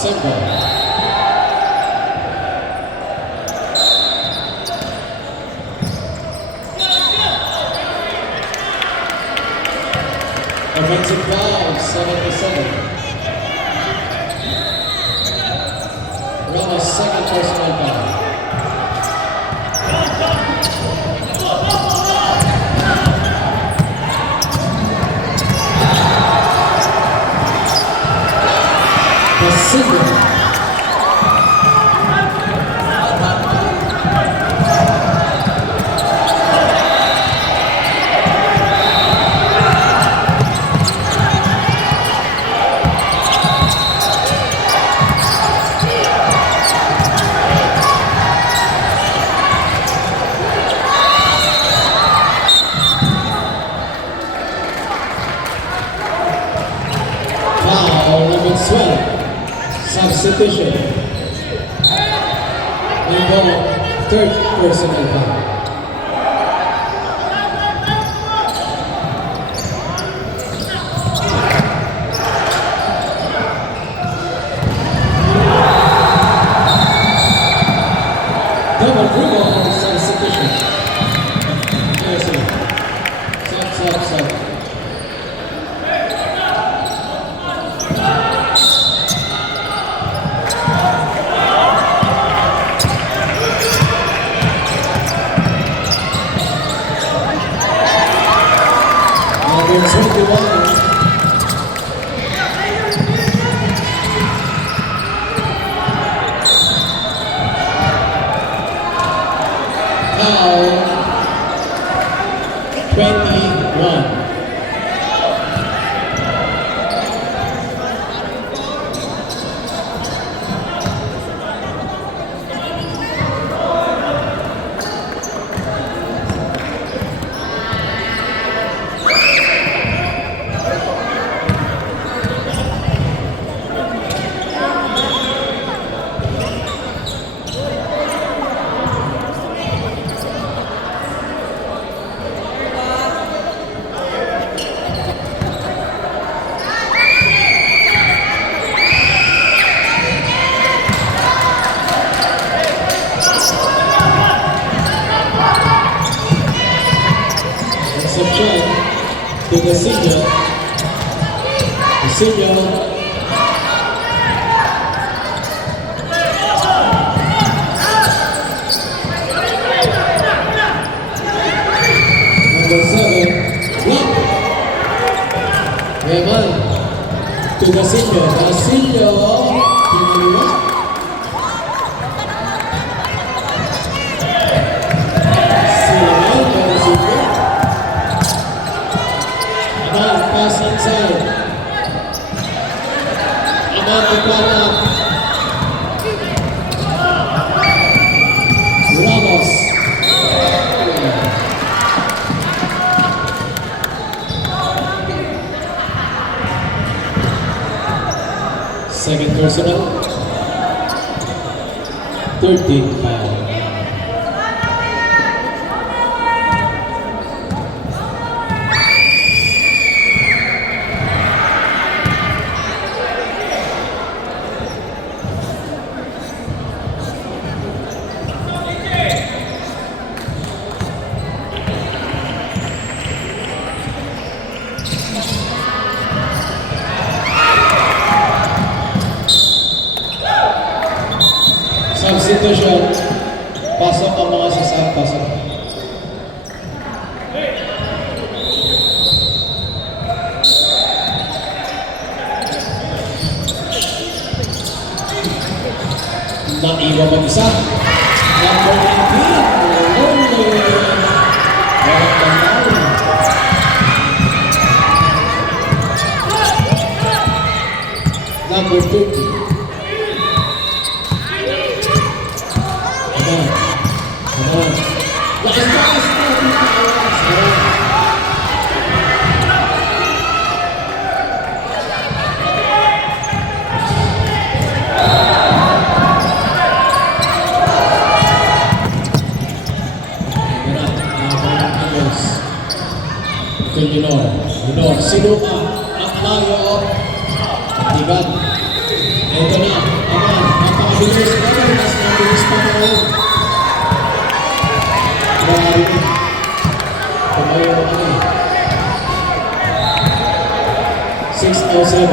Single. Offensive foul, 7-7. Ramos' second personal foul. The single. Foul number 12. Substitution. Number third personal foul. Double dribble for substitution. Yes, sir. Stop. Number 21. Foul 21. Exception to the single. The single. Number 7. Block. Evan to the single. The single. Piniliwa. Pass inside. Aman to Plata. Ramos. Second personal. 13 foul. Substitution. Pasok ang mga sasab. Pasok. Naiwa mag-isa. Number 19. Number 20. Sinuka at layo. Tigan. Ito na. bilis na, mas mabilis pa ngayon. Grabe na. Tumayo ka na eh. 6:07.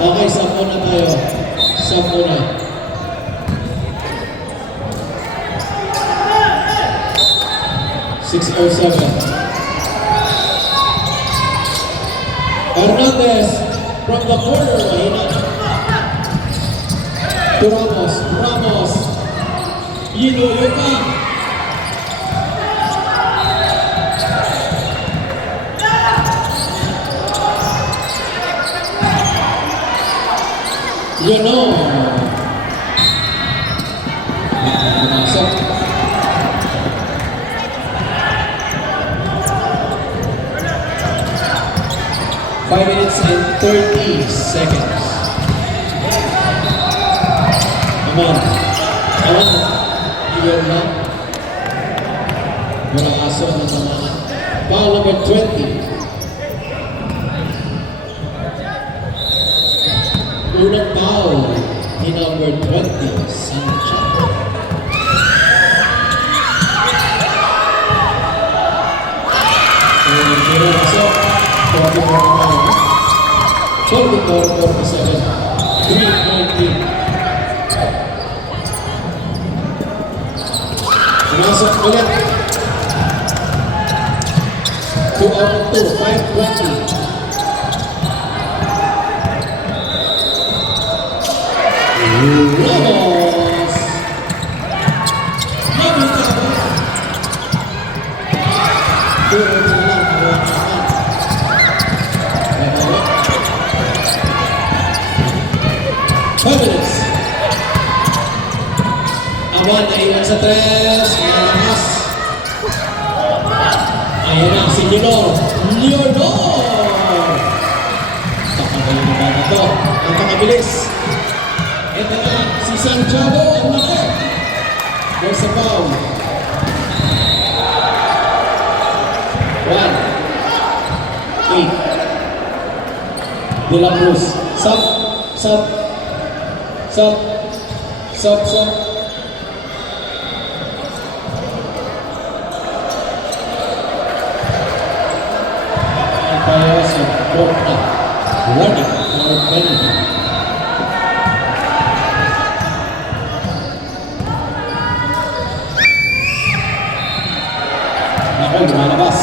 Okay, 10 na tayo. 10 na. Hernandez from the corner. Mahina. To Ramos. Ramos. Yinuyo pa. Yano. Pumasok. Five minutes and 30 seconds. Come on. Iyon lang. Walang aso ng tamaan. Foul number 20. Unang foul ni number 20, Sancho. Pero pasok. 44-47. 3-19. Pumasok ulit. 2 out of 2. 5-20. Ramos. Mabita ba? Puro na lang. Minutes. Awan na iwan sa 3. Malakas. Ayan na si Leonor. Leonor! Pakagaling na ba na ito? Ang pakabilis. Ito na si Santiago. Ang laki. There's a foul. 1-8. De La Cruz. Sub. Ang tayo sa Porta. Warning or penalty. Ako, lumalabas.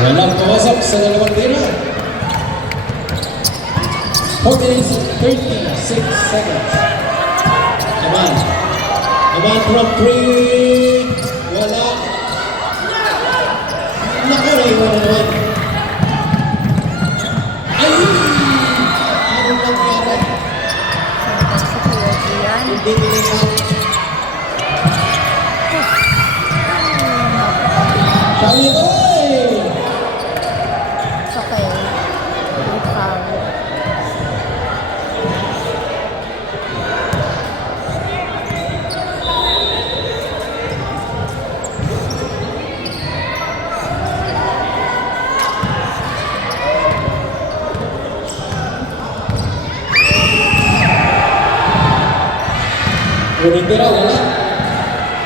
Walang pumasok sa dalawang tira. 36 seconds. Aman. Aman from 3. Wala. Nakaraiwa na naman. Ay! Ano nangyari? Hindi nilipat. Kalito! Ulit tira, wala.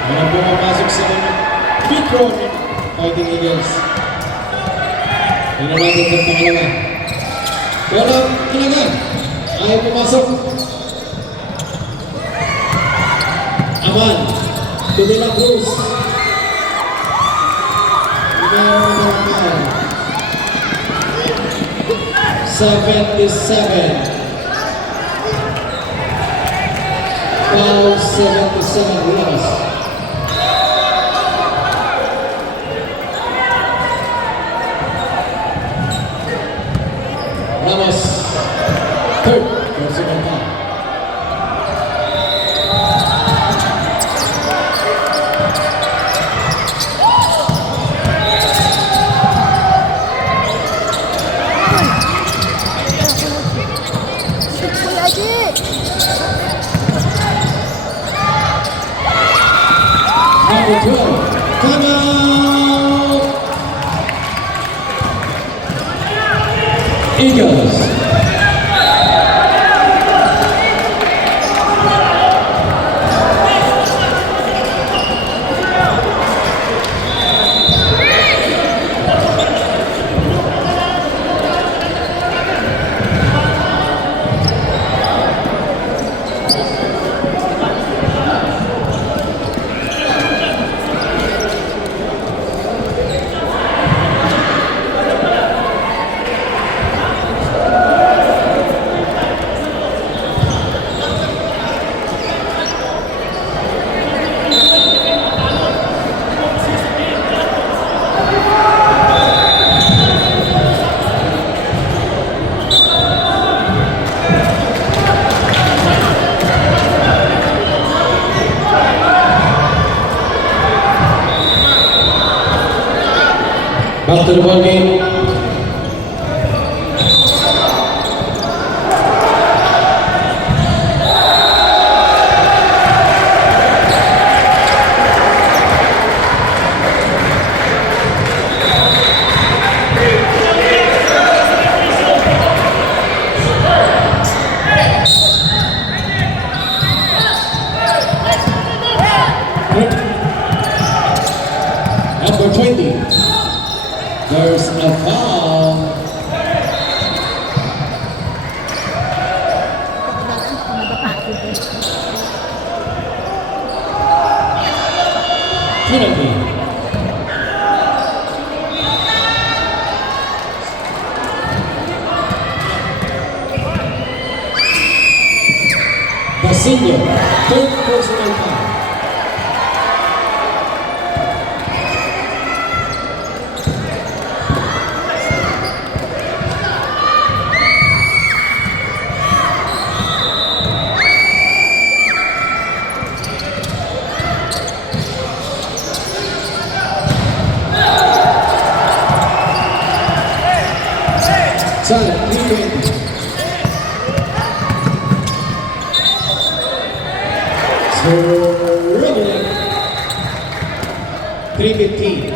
Walang pumapasok sa pit road Fighting Eagles. Tingnan natin ang pangalawa. Walang kinaga. Ayaw pumasok. Aman. To De La Cruz. Meron na naman. 77. Foul 77 Ramos. Ramos, third personal foul. Number 12. Time out! Eagles. Back to the ball game. Number 20. There's a foul. Penalty. Basilio, third personal foul. Time, 3:20. Dribbling. 3:15.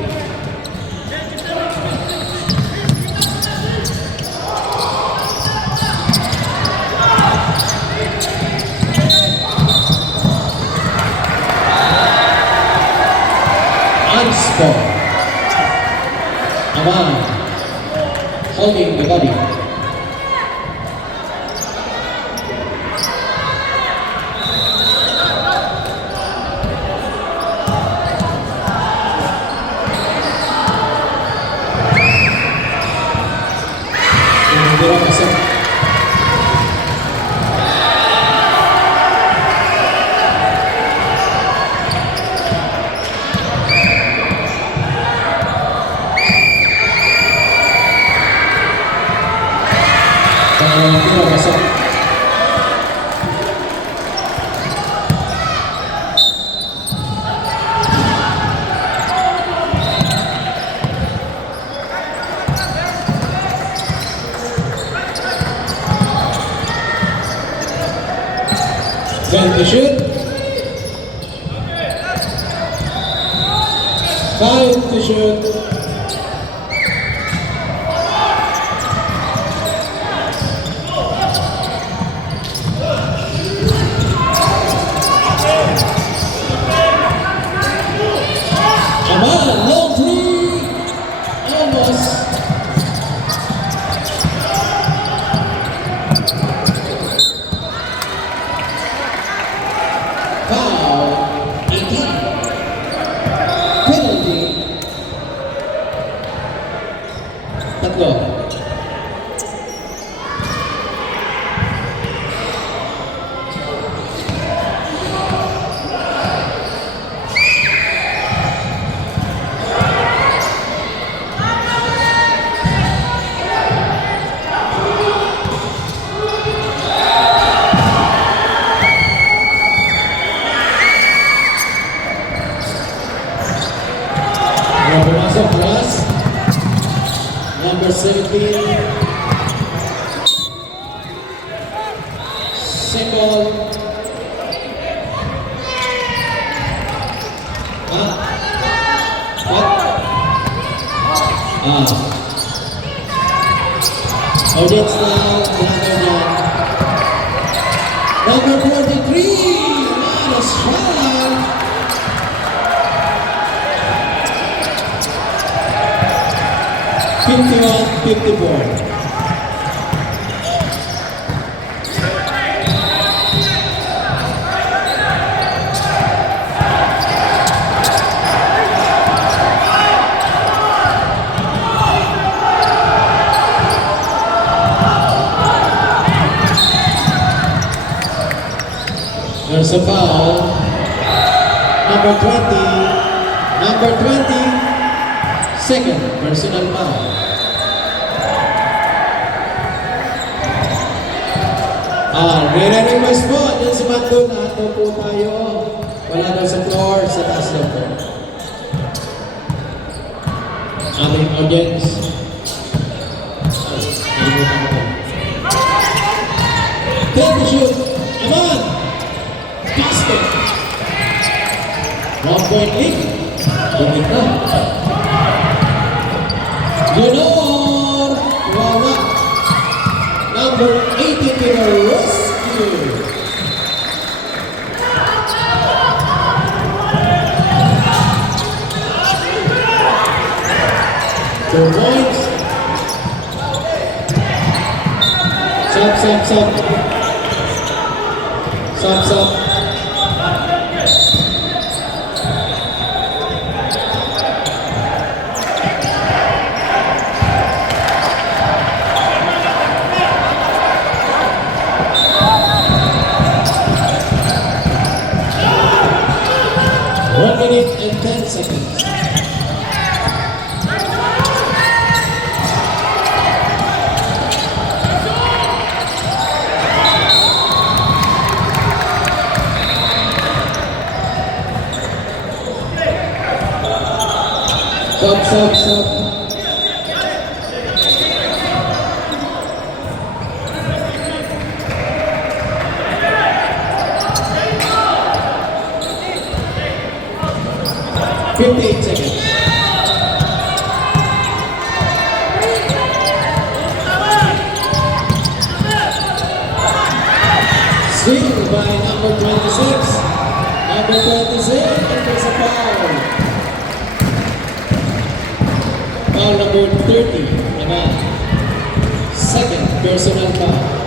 Unspot. Aman. Holding the body. Hindi masuk. Tidak masuk. Time to shoot. 5 to shoot. Aman, long three. Almost. Foul, 18. Penalty. Tatlo. Yang bermasuk kelas number 17 Sekol Audience now, another one. Number 43, what a shot! 51-54. There's a foul. Number 20. Number 20. Second personal foul. Nire-request po. Diyan sa Mando, lahat po tayo. Wala daw sa floor, sa taas daw po. Ating audience. Take the shoot. Come on! Basket. 1 point lead. Dumit na. Junior. Wala. Number 18 to the rescue. Two points. Sub. Sub. 1 minute and 10 seconds. Sub. 58 seconds. Swing by number 26. Number 26, and there's a foul. Foul number 30. Naman. Second personal foul.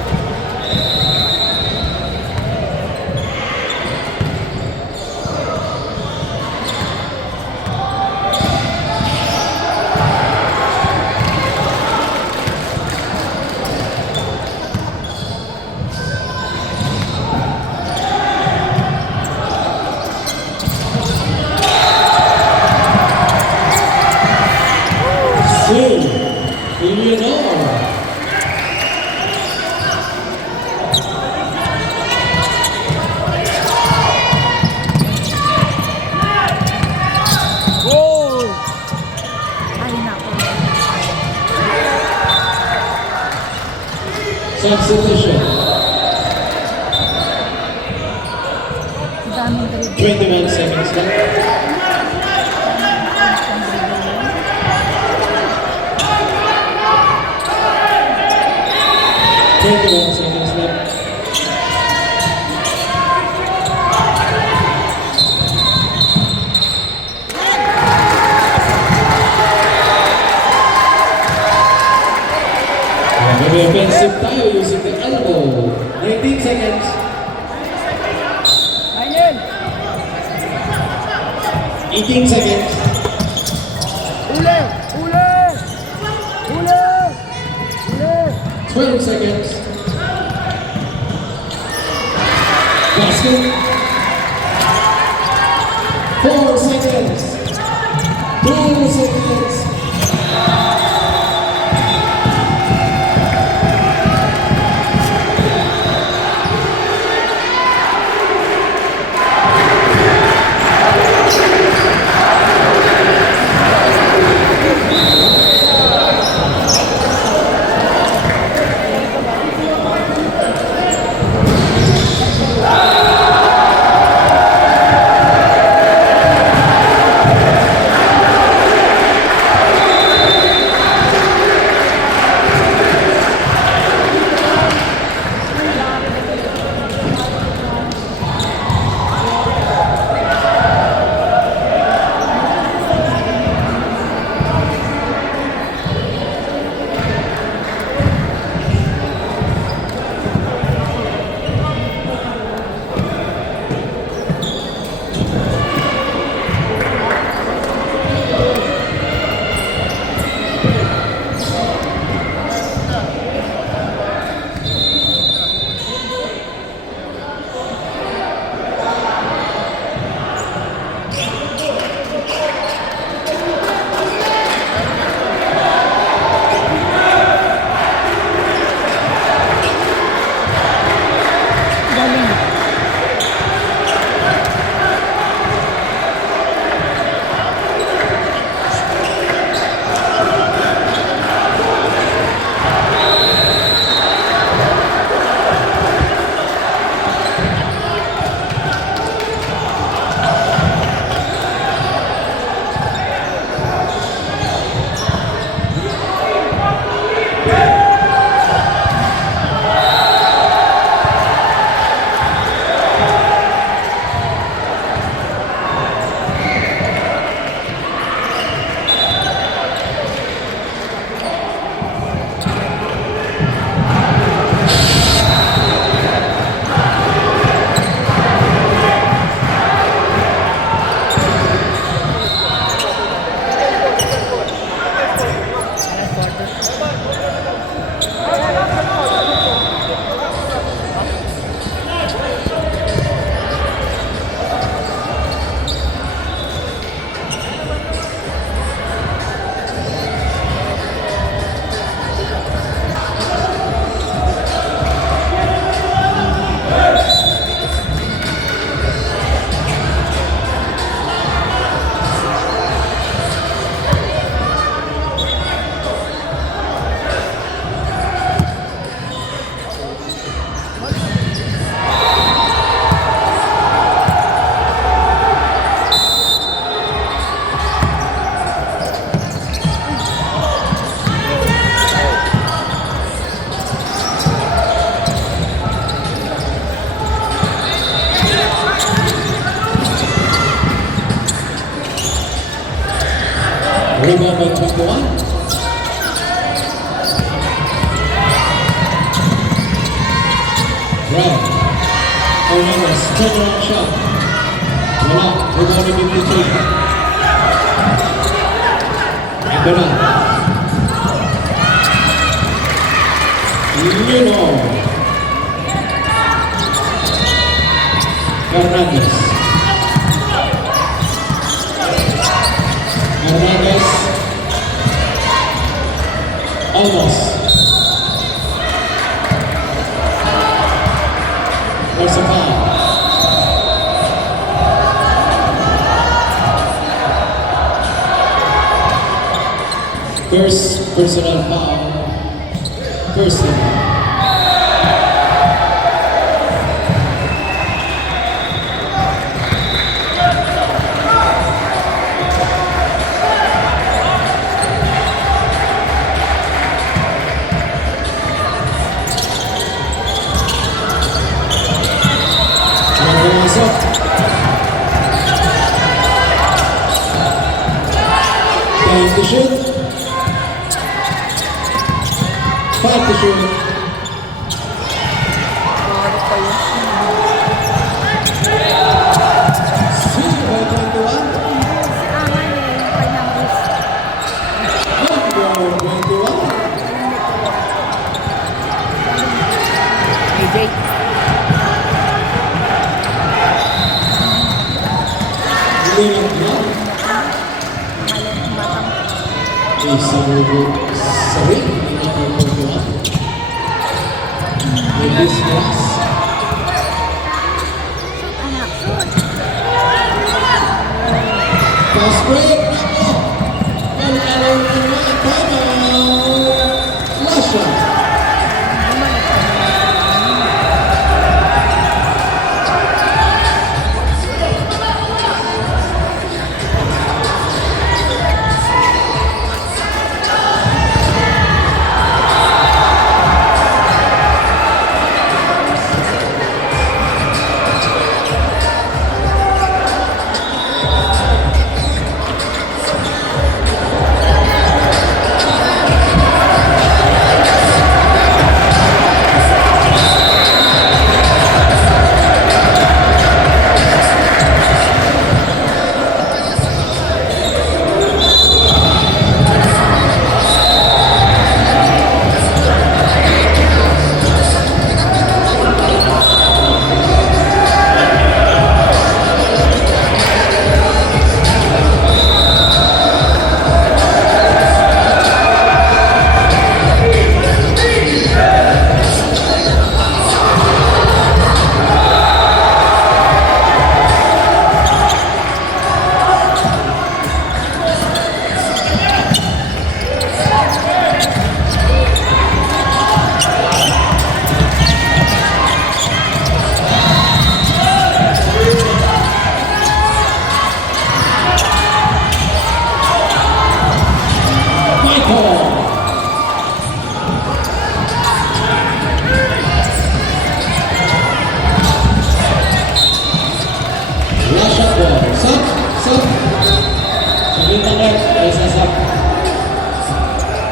Substitution. 21 seconds left. May offensive tayo using the elbow. 19 seconds. 18 seconds. Ule! 12 seconds. Basket. 4 seconds. 2 seconds. Rebound by 21. Right. Hernandez, turnaround shot. Wala. Rebound by 53. Ito na. Lino. Hernandez. Hernandez. Almost. There's a foul. First personal foul. Personal. Time to shoot. 5 to shoot. Sino by 21? Number 21. AJ. Lino Blanc. Sarin, number 41. Ladies Glass. Fast break, nako. Panalo naman, timeout. Last shot.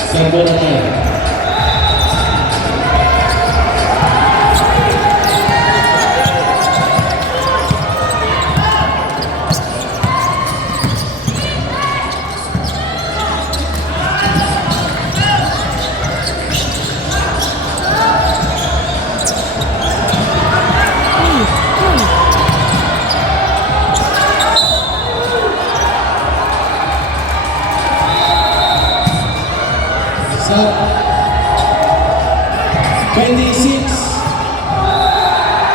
Servo na tayo. Sa 26,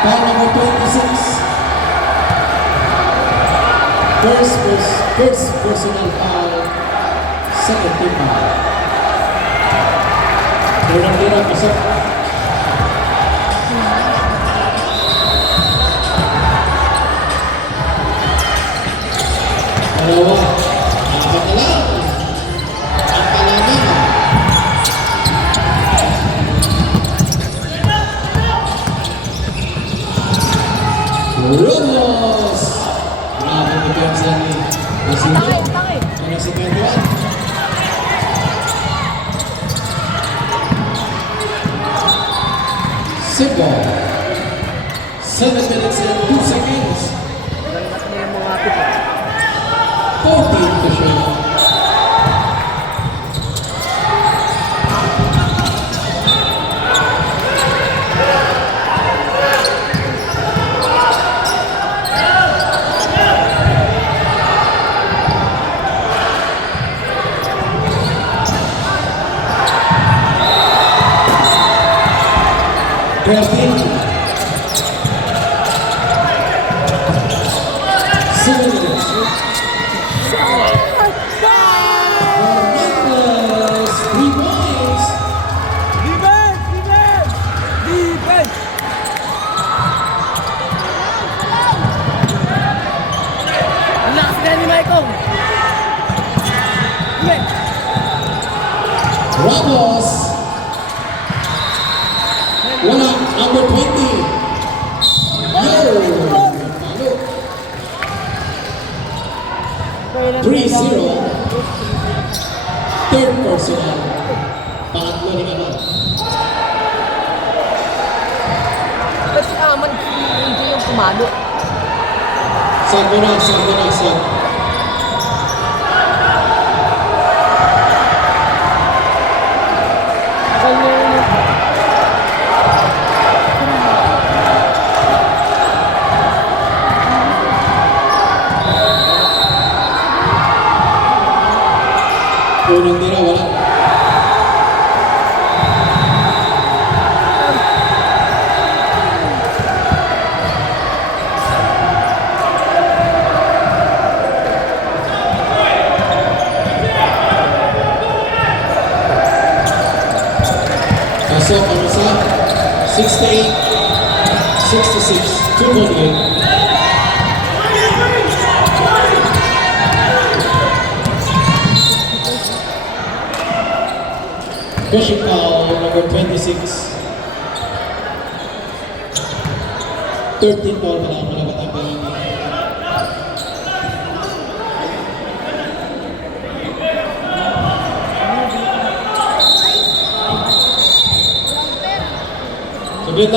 foul number 26. First personal foul, second team foul. Tira-tira, pasok. Dalawa, apat na lang. Ang kalaman. Ramos! Grabe ang depensa ni Basilo. Ano sa 21? Simple. 7 minutes and 2 seconds. Langat mo yung mga pito. 14 to show. Seven minutes. Marcos, 3 points. Defense! Defense! Defense! Ang lakas na ni Michael! Defense! Ramos. Wala, number 20. Yo! Palo. 3-0. Third personal. Pangatlo ni Kamal. Ba't si Aman hindi yung pumalo? Sakto na, sakto na, sakto. Kanya yun. Unang tira, wala. Pasok ang isa. 68, 66, 2-8. Pushing foul, number 26. 13 foul pa lang malabat ang penalty.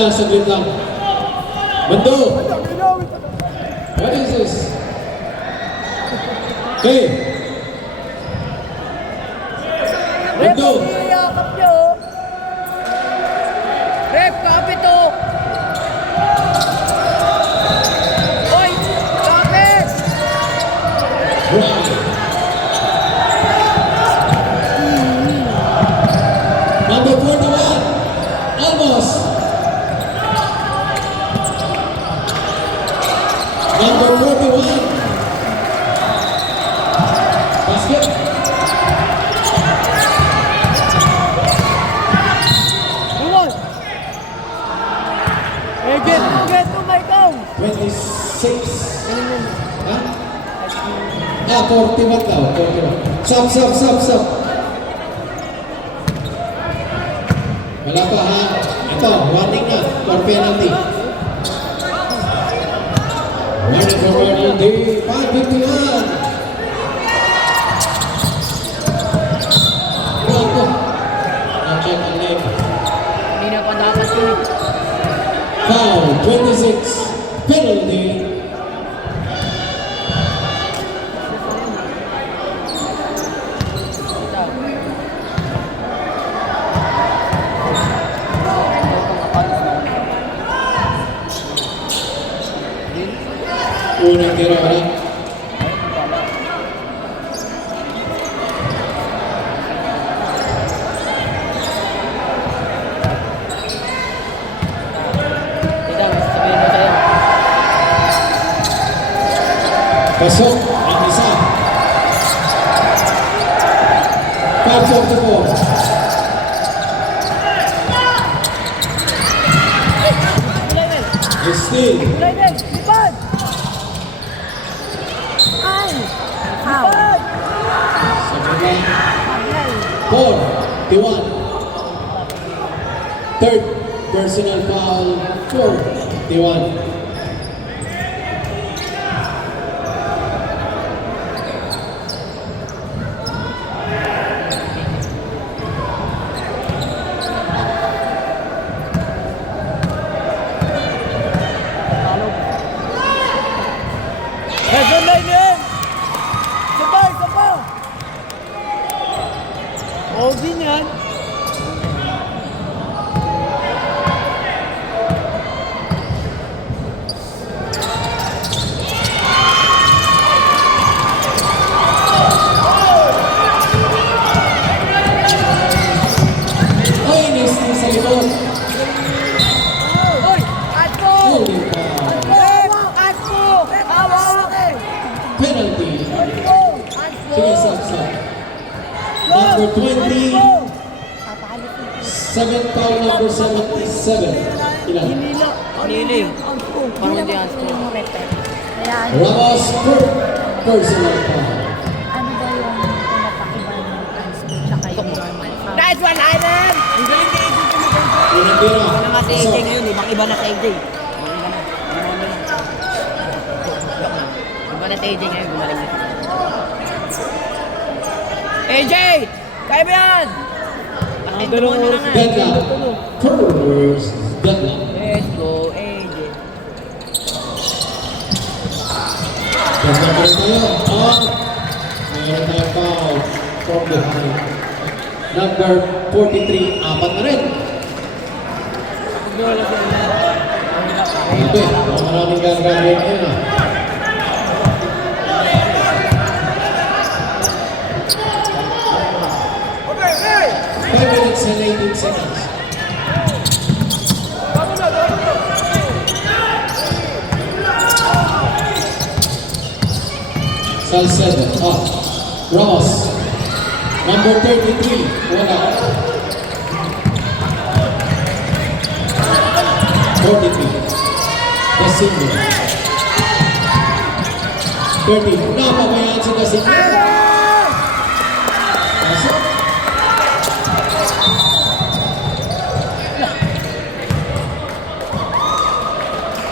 Saglit lang. Bando! What is this? Okay. Bando! Yakap niyo! Rep, kapit o! Oy! Kapit! Right. Number 41. Almost. Number 41. Basket. Come on! Hey, get to Michael! 26. Ha? 41 daw. 41. Sub. Wala pa ha. Ito, warning na. For penalty. Warning for penalty. 5:51. Bravo. Na-check ang leg. Hindi na pa dapat yun. Foul, 26. Penalty. Unang tira wala. Pasok ang isa. 5:44. Still. Lipad! Lipad! Ay! Lipad! Sa baba. 41. Third personal foul. 41. 20. Tatalo ko. 7 foul number 77. Ilan? Hinila. Hinili. Parang hindi Hinila ang ko yung repair. Kaya Ramos for personal foul. ano ba yung pinapaiba ng transport tsaka yung normal foul? Nice one, Ivan! Ang galing ni AJ kumaganda. Unang tira. Iba na nga si AJ Pasok. ngayon, ibang iba na si AJ. Iba na si AJ ngayon, gumaling na. AJ! Kaya ba yan? Patintuan mo na nga. Deadlock. First deadlock. Let's go, AJ. Deadlock pa rin tayo. Mayroon tayong foul from behind. Number 43, apat na rin. Grabe, maraming gagawin ngayon ah. Five minutes and 18 seconds. Salcedo, Ramos, number 33, wala. 43, Dasingo. 30, napabayaan si Dasingo. Pasok.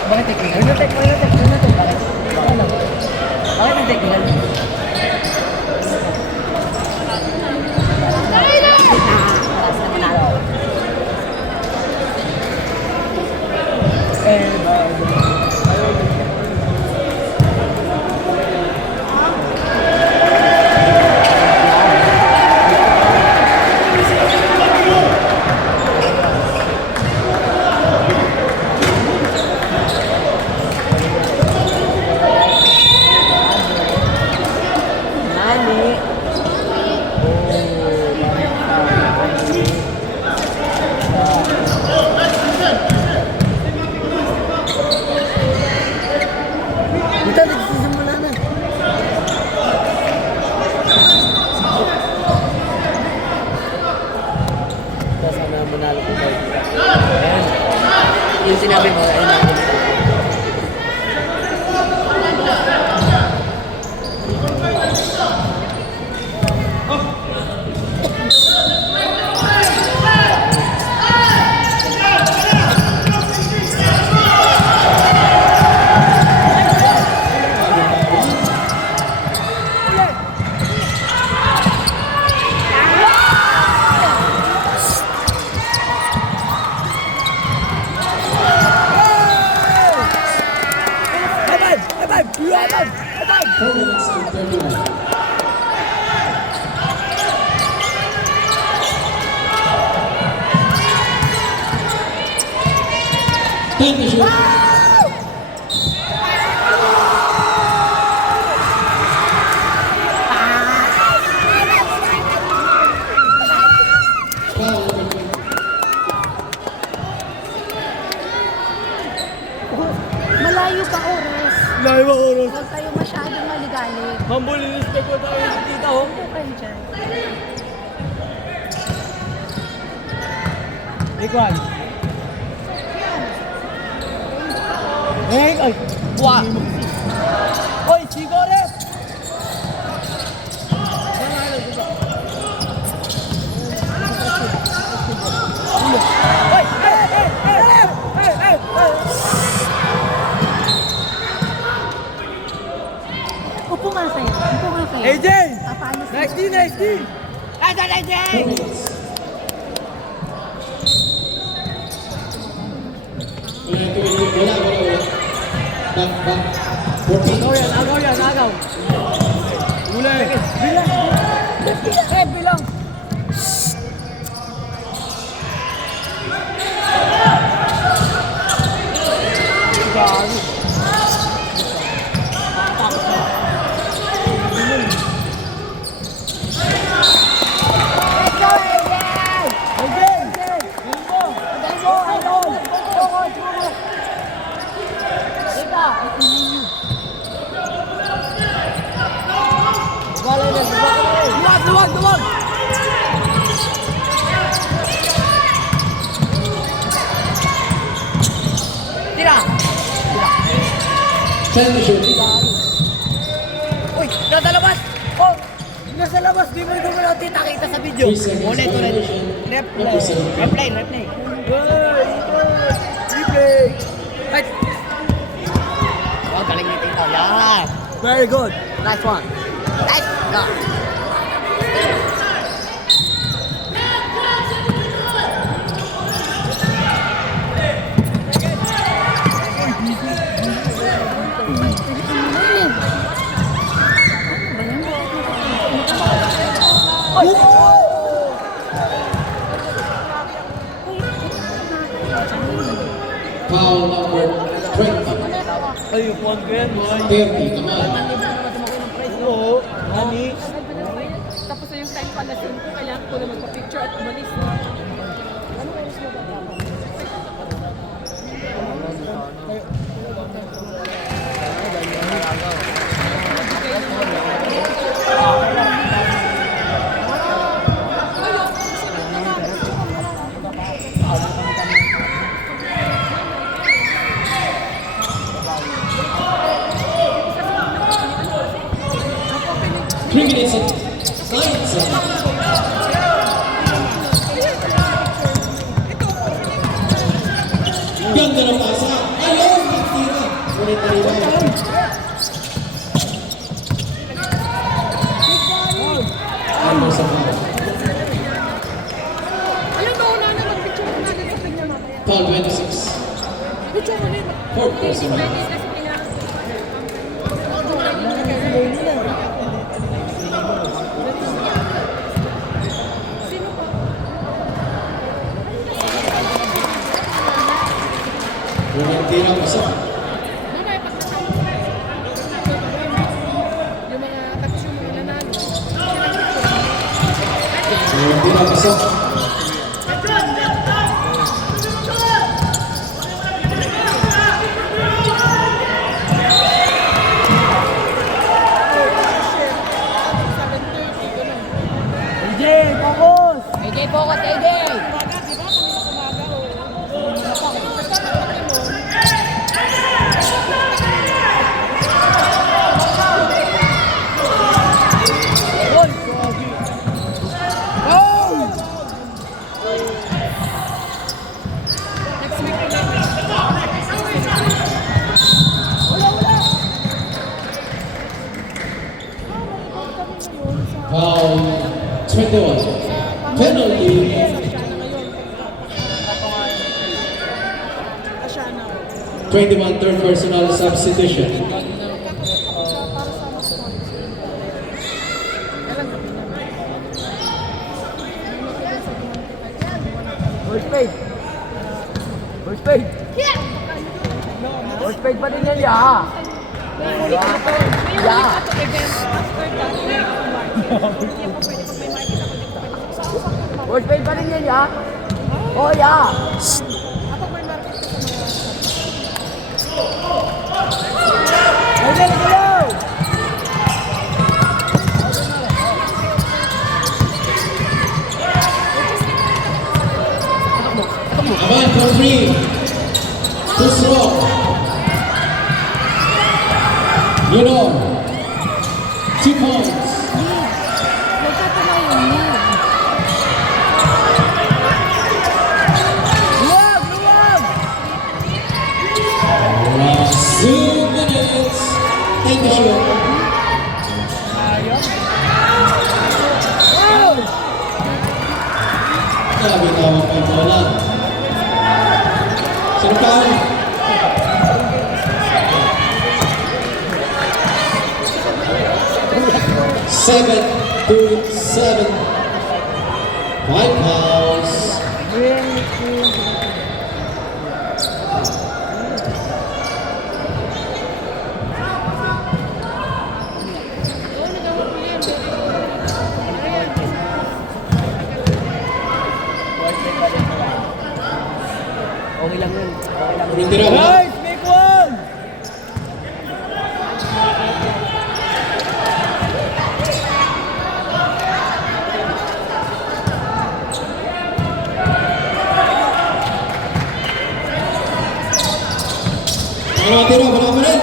Bakit technical? Bakit? Bakit ang technical? Ito, nagsisimula na. Sana manalo ko tayo. Ayan. Yung sinabi mo, ayun na. Four minutes and 31. Time to shoot. Foul number 20. Malayo pa oras. Layo ba oras? Huwag kayo masyadong maligalig. Humble respect ko tayo sa tita, oh. Huwag kayo dyan. Ikaw. Ay! Wah! Hoy, sigore! Hoy! Upo nga kayo. Upo nga kayo. AJ! Papaano sila? Next D! Next D! Ito, AJ! 4 minutes. Wala. Back. 14. Agaw. Uli! Bilang! Bilang! Luwag! 10 to shoot. Uy, nasa labas! Oh! Nasa labas! Di mo ito mo lang kita sa video. 3 seconds Ulit. violation. Replay. Replay! Right! Oh, galing ni Tito. Yeah! Very good. Nice one. Nice one. Foul number 20. Ay, yung phone ko yan, boy. 30 naman. Oo. Nani? Tapos na yung time pala, kailangan ko na magpa-picture at umalis. Ano oras mo ba dapat? Three minutes and 9 seconds. Ganda ng pasa. Ayun! Tira. Ulit na rin. Ano sa foul? Ayun, wala na, mag-picture mo na agad sa kanya mamaya. Foul 26. Picture mo na yun. Fourth personal. Kasi kailangan. Sino pa? Unang tira pasa. Mamaya, pag yung mga tapos yung mga nanalo. Unang tira pasa. AJ, focus! AJ, focus, AJ! Next week na Foul 21. Penalty. 21 third personal substitution. First fade. First fade. First fade pa din yan, ya. First fade pa din yan, ya. Oh, ya. Ayun, ayun. Aman for 3. Too strong. You know. 2 points. Luwag, luwag. Last 2 minutes. 10 to shoot. Wow. Grabe tama pa yung bola. Sino pa? Seven to 7. 5 fouls. Okay lang yun. Okay lang. Umitira ba? Nice, big one! Ano tira? Wala pa rin.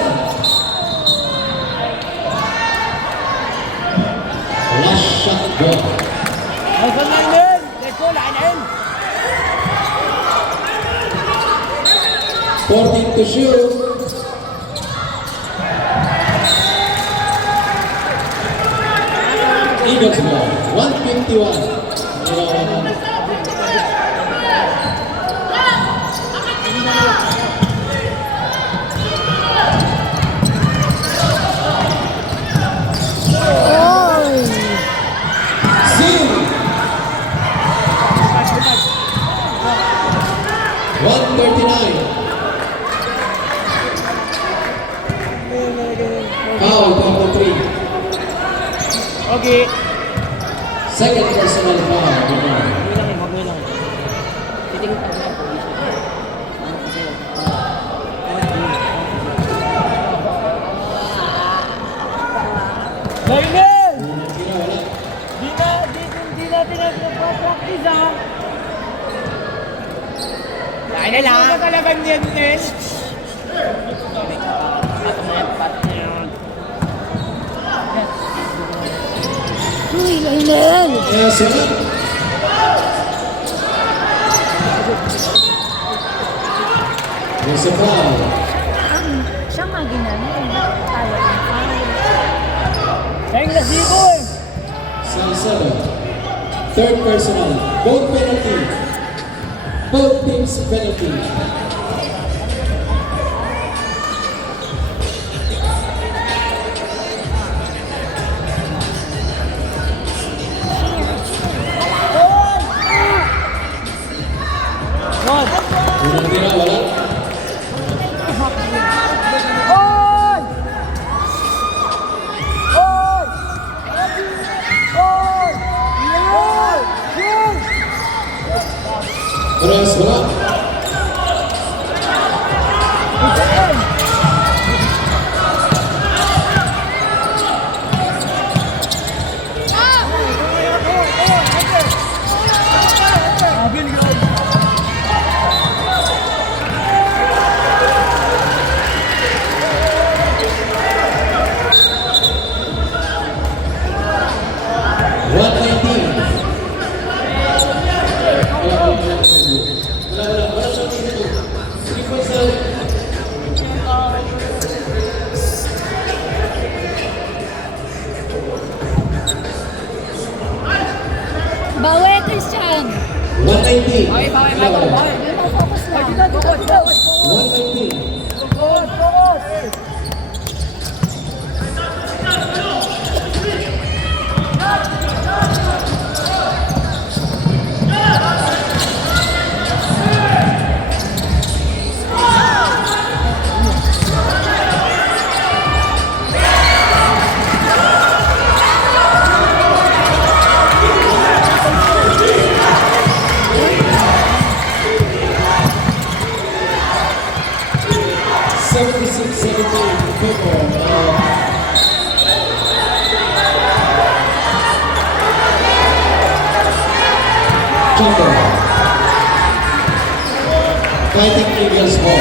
14 to shoot. Eagles ball. 151. Manila 100. Zero. 139. Foul, 23. Okay. Second personal foul. Wag mo lang. Titingin pa rin ako. Daniel! Di natin nagpa-practice ha. Daniel ha? Ano talagang yan, Nel? Uy, Lionel! Yes, sir. There's a foul. Siya nga ginano. Tayo ang foul. Thank na siko eh. Salcedo. Third personal. Both penalty. Both teams penalty. One. Unang tira, wala. On! On! On! On! Yun! Tres, wala. Bawi, Christian! 190. Focus lang. 190. Fighting Eagles ball.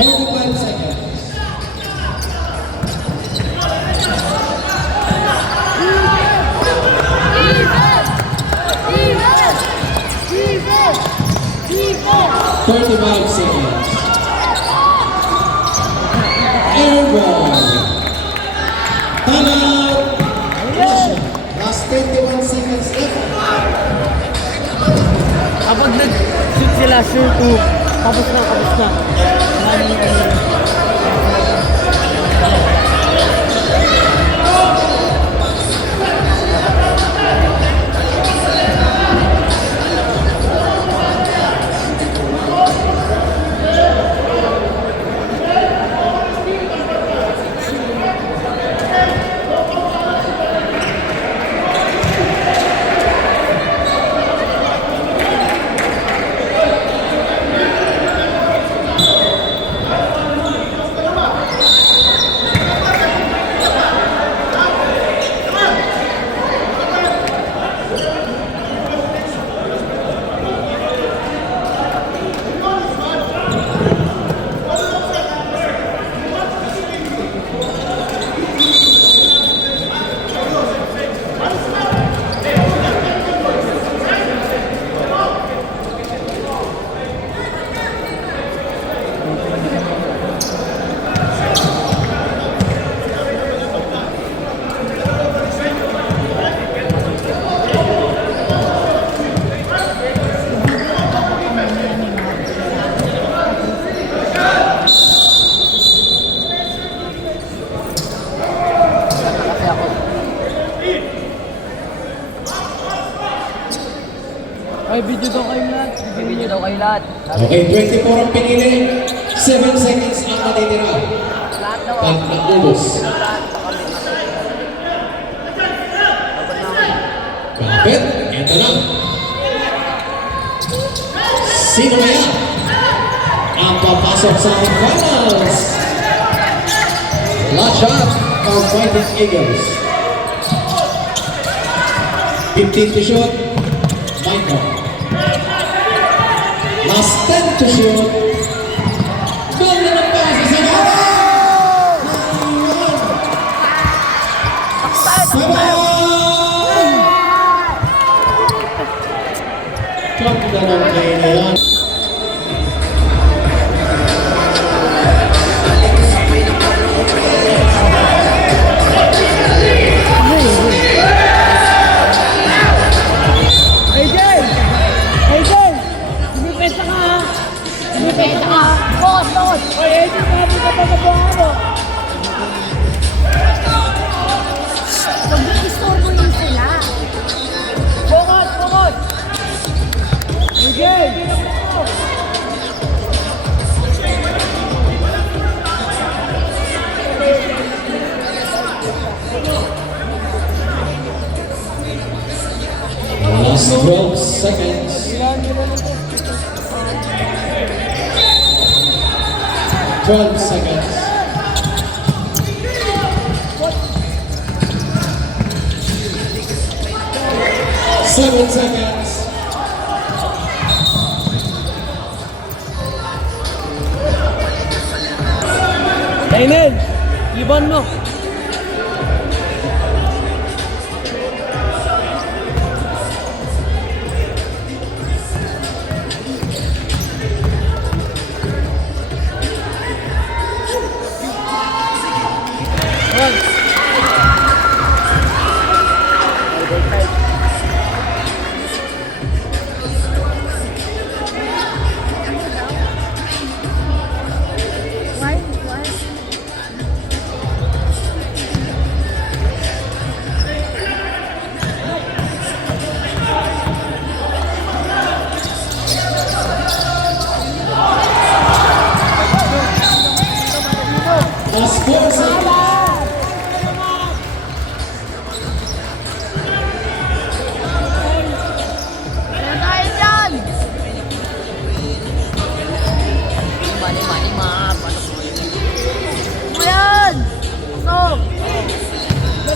45 seconds. Defense! 35 seconds. Air ball. Timeout. Russia. Last 21 seconds left. Kapag nag-shoot sila, sure to, tapos na. Okay, 24 ang pinili. 7 seconds ang natitira. Lahat daw. Pag nag-ubos. Kapit, eto na. Sino kaya ang papasok sa finals? Last shot for Fighting Eagles. 15 to shoot, Michael. Last 10 to shoot. Goal na ng pasa sa baba! Sabay! Ganda ng play na yan. Bumipesa ka ha! Bumipesa ka! Focus, focus! Oy, AJ, sabi ka pa kabuha mo! Huwag mo istorbo yun sila! Focus, focus! AJ! Last 12 seconds. 12 seconds. 7 seconds. Kainin! Ibon mo! Why? Why? Last 4 seconds. Kaya tayo dyan! Mani, map. Ayan! So,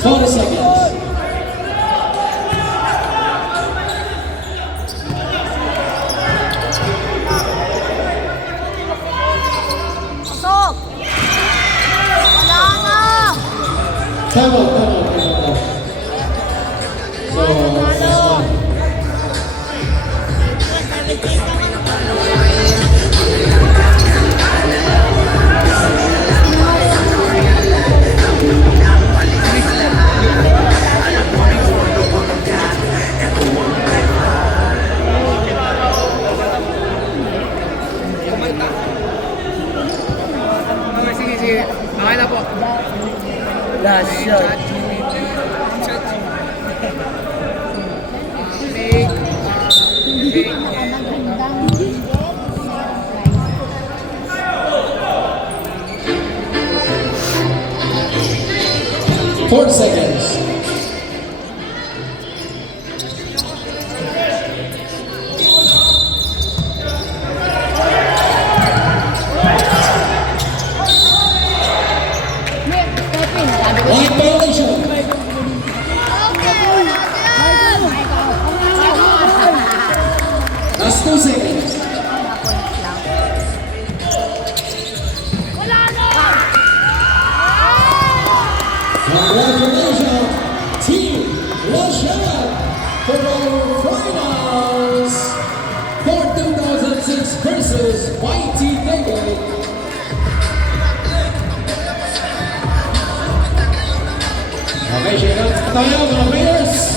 4 seconds. pasok! Wala na! Come on, come on, come on. So, last one. Sige. Okay na po. Last shot. Four seconds. Line violation. Last 2 seconds. Congratulations, Team Rochelle, for our finals for 2006 versus YT David. Okay, shout out tayo mga players.